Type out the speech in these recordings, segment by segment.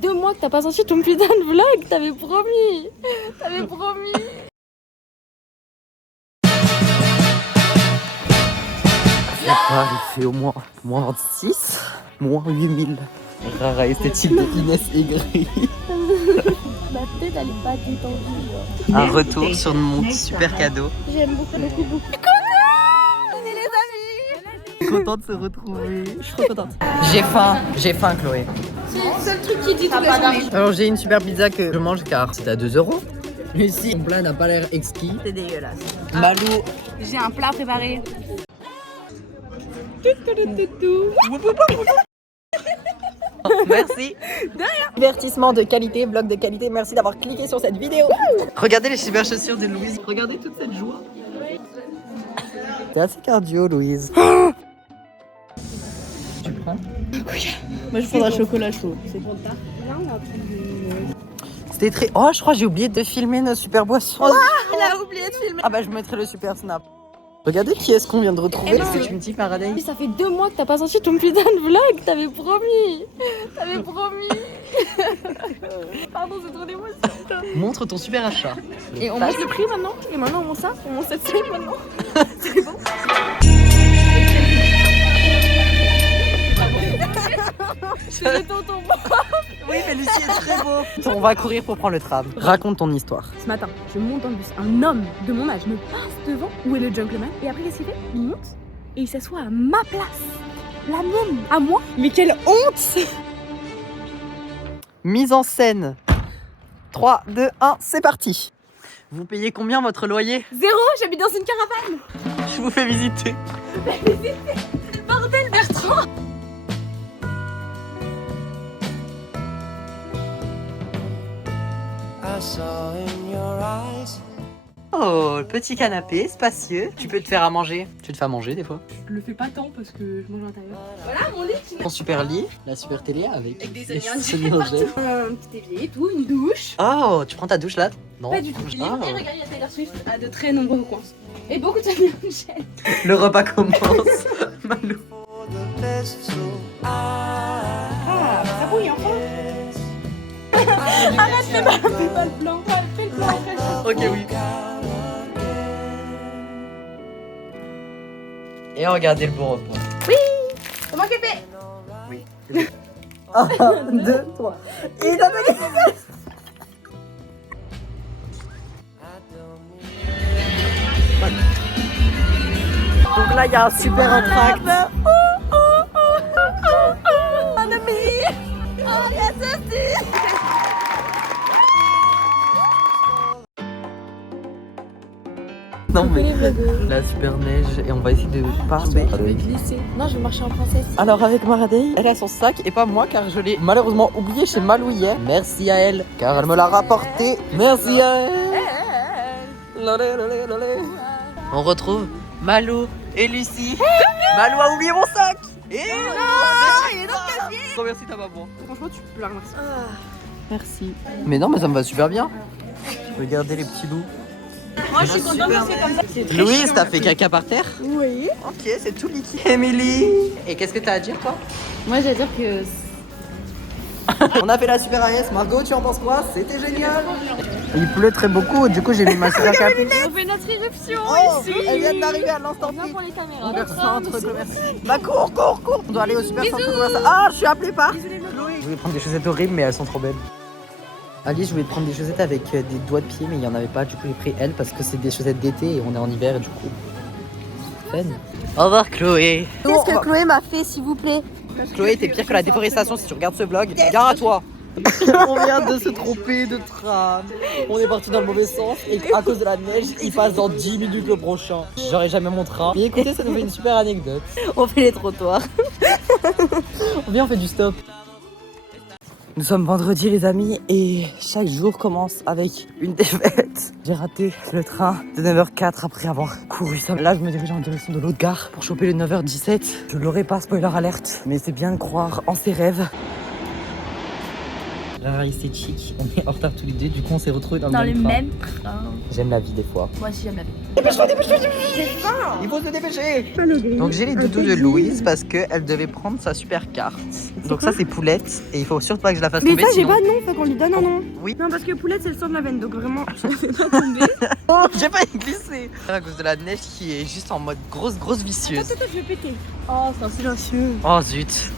2 mois que t'as pas sorti ton putain de vlog. T'avais promis. Il fait au moins moins 26, moins 8000. Rara esthétique de Inès Aigri. Ma tête elle est pas détendue. Un retour sur mon super cadeau. J'aime beaucoup. Contente de se retrouver. Je suis trop contente. J'ai faim Chloé. C'est le seul truc qui dit toute la journée. Alors j'ai une super pizza que je mange car c'est à 2 €. Lucie, ton plat n'a pas l'air exquis. C'est dégueulasse. Malou. J'ai un plat préparé. Merci. Divertissement de qualité, vlog de qualité. Merci d'avoir cliqué sur cette vidéo. Regardez les super chaussures de Louise. Regardez toute cette joie. T'es assez cardio, Louise. Tu prends? Oui. Moi je prends un chocolat chaud. C'est bon tard. C'était très... Oh, je crois que j'ai oublié de filmer nos super boissons. Il a oublié de filmer. Ah bah je mettrai le super snap. Regardez qui est-ce qu'on vient de retrouver. Est-ce que tu me dis Faraday? Ça fait 2 mois que t'as pas sorti ton putain de vlog. T'avais promis. Pardon, c'est trop d'émotion. Montre ton super achat. Et on monte le prix maintenant. Et maintenant on monte ça. On monte cette série maintenant. C'est bon. C'est le tonton. Oui, mais Lucie est très beau. On va courir pour prendre le tram. Raconte ton histoire. Ce matin, je monte dans le bus. Un homme de mon âge me passe devant. Où est le gentleman? Et après, qu'est-ce qu'il fait? Il monte et il s'assoit à ma place. La mienne. À moi. Mais quelle honte! Mise en scène. 3, 2, 1, c'est parti. Vous payez combien votre loyer? 0, j'habite dans une caravane. Je vous fais visiter. Bordel, Bertrand. Oh, le petit canapé, spacieux. Tu peux te faire à manger. Tu te fais à manger des fois. Je le fais pas tant parce que je mange à l'intérieur. Voilà mon lit. Ton super lit, la super télé avec des les amis semi rangés. Un petit évier et tout, une douche. Oh, tu prends ta douche là? Non. Pas du tout. Ah. Et regarde, il y a Taylor Swift à de très nombreux coins. Et beaucoup de Tony Angel. Le repas commence. Malou. Ah, ça bouille enfin. Arrête, fais pas le plan. Fais le plan après. Ok, oui. Et regardez le beau repas. C'est moi qui ai fait. Oui. 1, 2, 3. Et la magnifique. Donc là, il y a un super entracte. Mon ami. Oh, yes, c'est. Non mais la super neige et on va essayer de parler. Je vais glisser. Non, je vais marcher en princesse. Alors avec Faraday, elle a son sac et pas moi car je l'ai malheureusement oublié chez Malou hier. Merci à elle car elle me l'a rapporté. Merci à elle. Lolé, lolé, lolé. On retrouve Malou et Lucie. Malou a oublié mon sac. Et non, trop merci ta maman. Franchement, tu peux la remercier. Merci. Mais non, mais ça me va super bien. Regardez les petits loups. Moi, je suis contente de faire comme ça. Louise, t'as fait caca par terre? Oui. Ok, c'est tout liquide. Émilie. Et qu'est-ce que t'as à dire toi? Moi, j'allais dire que. On a fait la super AS. Margot, tu en penses quoi? C'était génial. Il pleut très beaucoup, du coup j'ai mis ma super cape. On fait notre éruption ici. Elle vient d'arriver à l'instant Viens T. pour les caméras. Super centre commercial. Bah cours. On doit aller au super centre commercial. Ah, je suis appelé par Chloé. Je voulais prendre des chaussettes horribles, mais elles sont trop belles. Alice, je voulais prendre des chaussettes avec des doigts de pied, mais il n'y en avait pas. Du coup, j'ai pris elle parce que c'est des chaussettes d'été et on est en hiver, et du coup. Fun. Au revoir, Chloé. Qu'est-ce que Chloé m'a fait, s'il vous plaît? Chloé, t'es pire que la déforestation si tu regardes ce vlog. Gare à toi. On vient de se tromper de tram. On est parti dans le mauvais sens et à cause de la neige, il passe dans 10 minutes le prochain. J'aurai jamais mon train. Mais écoutez, ça nous fait une super anecdote. On fait les trottoirs. On fait du stop. Nous sommes vendredi les amis et chaque jour commence avec une défaite. J'ai raté le train de 9h04 après avoir couru ça. Là je me dirige en direction de l'autre gare pour choper le 9h17. Je l'aurai pas, spoiler alerte, mais c'est bien de croire en ses rêves. Rara et c'est chic. On est en retard tous les deux, du coup on s'est retrouvés dans le Dans le même train. même train. J'aime la vie des fois. Moi aussi j'aime la vie. Il faut se dépêcher. Donc j'ai les doudous de Louise parce qu'elle devait prendre sa super carte. Donc ça c'est Poulette et il faut surtout pas que je la fasse Mais tomber. ça j'ai sinon- pas de nom, faut qu'on lui donne un nom. Oui. Non parce que Poulette c'est le son de la veine, donc vraiment je la fais pas tomber. Oh, j'ai pas glissé. À cause de la neige qui est juste en mode grosse vicieuse. Attends, je vais péter. Oh c'est un silencieux. Oh zut.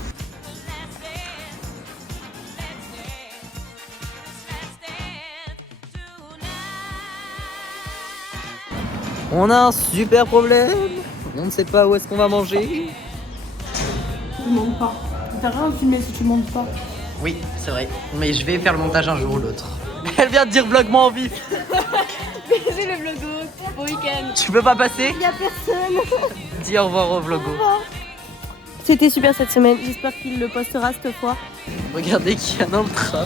On a un super problème. On ne sait pas où est-ce qu'on va manger. Tu montes pas. T'as rien à filmer si tu montes pas. Oui, c'est vrai. Mais je vais faire le montage un jour ou l'autre. Elle vient de dire vlog-moi en vif. C'est le vlogo, au week-end. Tu peux pas passer? Y'a personne. Dis au revoir au vlogo. C'était super cette semaine, j'espère qu'il le postera cette fois. Regardez qui y a dans le train.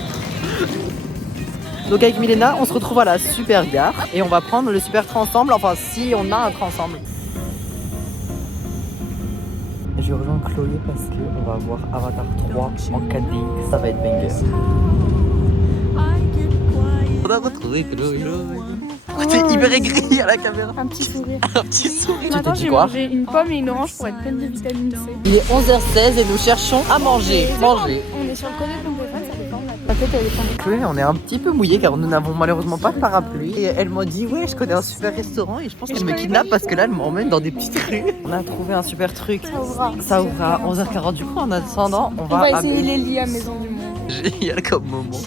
Donc avec Milena, on se retrouve à la super gare et on va prendre le super train ensemble, enfin si on a un train ensemble. Je rejoins Chloé parce qu'on va voir Avatar 3 en 4D, ça va être banger. On a retrouvé Chloé. T'es hyper aigri à la caméra. Un petit sourire. Un petit sourire. Tu Maintenant t'es dit j'ai quoi? mangé une pomme et une orange pour être pleine de vitamine C. Il est 11h16 et nous cherchons à manger. Manger. On est sur le côté de ton téléphone, ça dépend. La tête elle est pendue. Chloé, on est un petit peu mouillé car nous n'avons malheureusement pas de parapluie. Et elle m'a dit ouais, je connais un super restaurant et je pense qu'elle me kidnappe parce que là elle m'emmène dans des petites rues. On a trouvé un super truc. Ça ouvre à 11h40. Du coup en attendant, on On va va essayer les lits à Maison du Monde. Génial comme moment.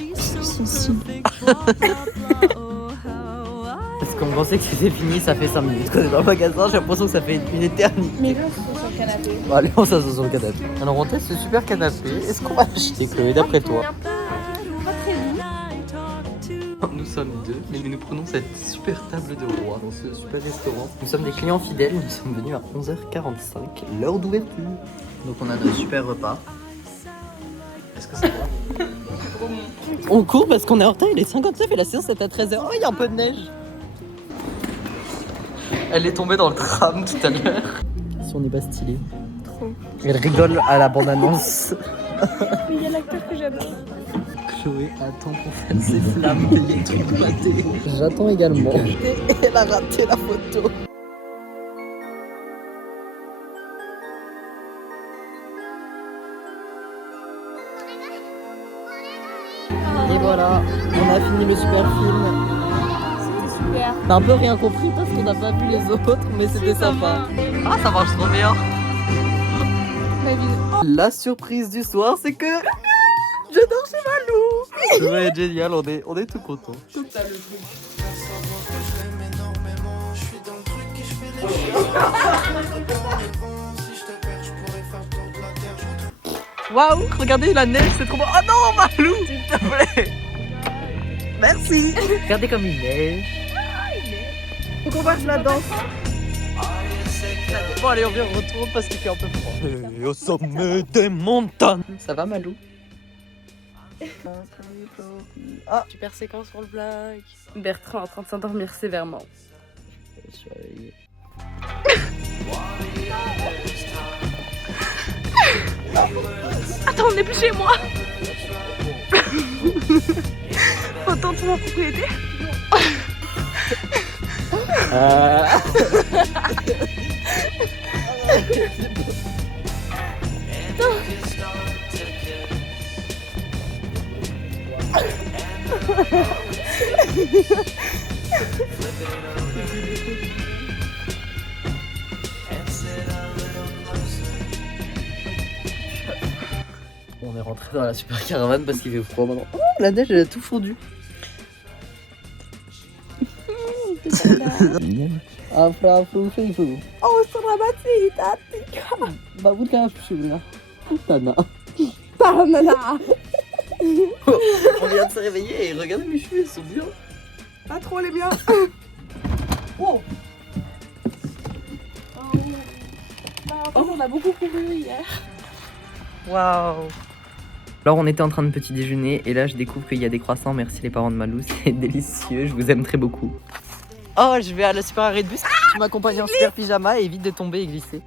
Parce qu'on pensait que c'était fini, ça fait 5 minutes qu'on est dans le magasin, j'ai l'impression que ça fait une éternité. Mais là, c'est sur le canapé. Bon, allez, on s'assoit sur le canapé. Alors on teste ce super canapé. Est-ce qu'on va l'acheter, Chloé, d'après toi? Pas très doux. Nous sommes deux, mais nous prenons cette super table de roi dans ce super restaurant. Nous sommes des clients fidèles, nous sommes venus à 11h45, l'heure d'ouverture. Donc on a notre super repas. Est-ce que c'est bon? On court parce qu'on est en retard, il est 59 et la séance est à 13h. Oh, il y a un peu de neige. Elle est tombée dans le tram tout à l'heure. Si on n'est pas stylé. Trop. Elle rigole à la bande-annonce. Mais il y a l'acteur que j'adore. Chloé attend pour faire ses flammes et les trucs pâtés. J'attends également. Et elle a raté la photo. Et voilà, on a fini le super film. C'était super. T'as un peu rien compris parce qu'on n'a pas vu les autres, mais c'était sympa. Ah, ça marche trop bien. Ma vie. La surprise du soir, c'est que je dors chez Malou. Ça va être génial, on est tout contents. Waouh, regardez la neige, c'est trop beau. Oh non, Malou, s'il te plaît. Merci. Regardez comme il neige. Faut qu'on fasse la danse. Bon allez, on retourne parce qu'il fait un peu froid. Et au sommet des montagnes. Ça va Malou? Ah, super séquence pour le vlog. Bertrand en train de s'endormir sévèrement. Attends, on n'est plus chez moi. Attends, tu m'as propriété. On est rentré dans la super caravane parce qu'il fait froid maintenant. Oh, la neige elle a tout fondu. Oh, sono ammazzita. Banana. On vient de se réveiller et regardez mes cheveux, ils sont bien. Pas trop les biens. Oh. On a beaucoup couru hier. Waouh. Alors on était en train de petit déjeuner et là je découvre qu'il y a des croissants. Merci les parents de Malou, c'est délicieux, je vous aime très beaucoup. Oh, je vais à la super arrêt de bus. Tu m'accompagnes en super pyjama et évite de tomber et glisser.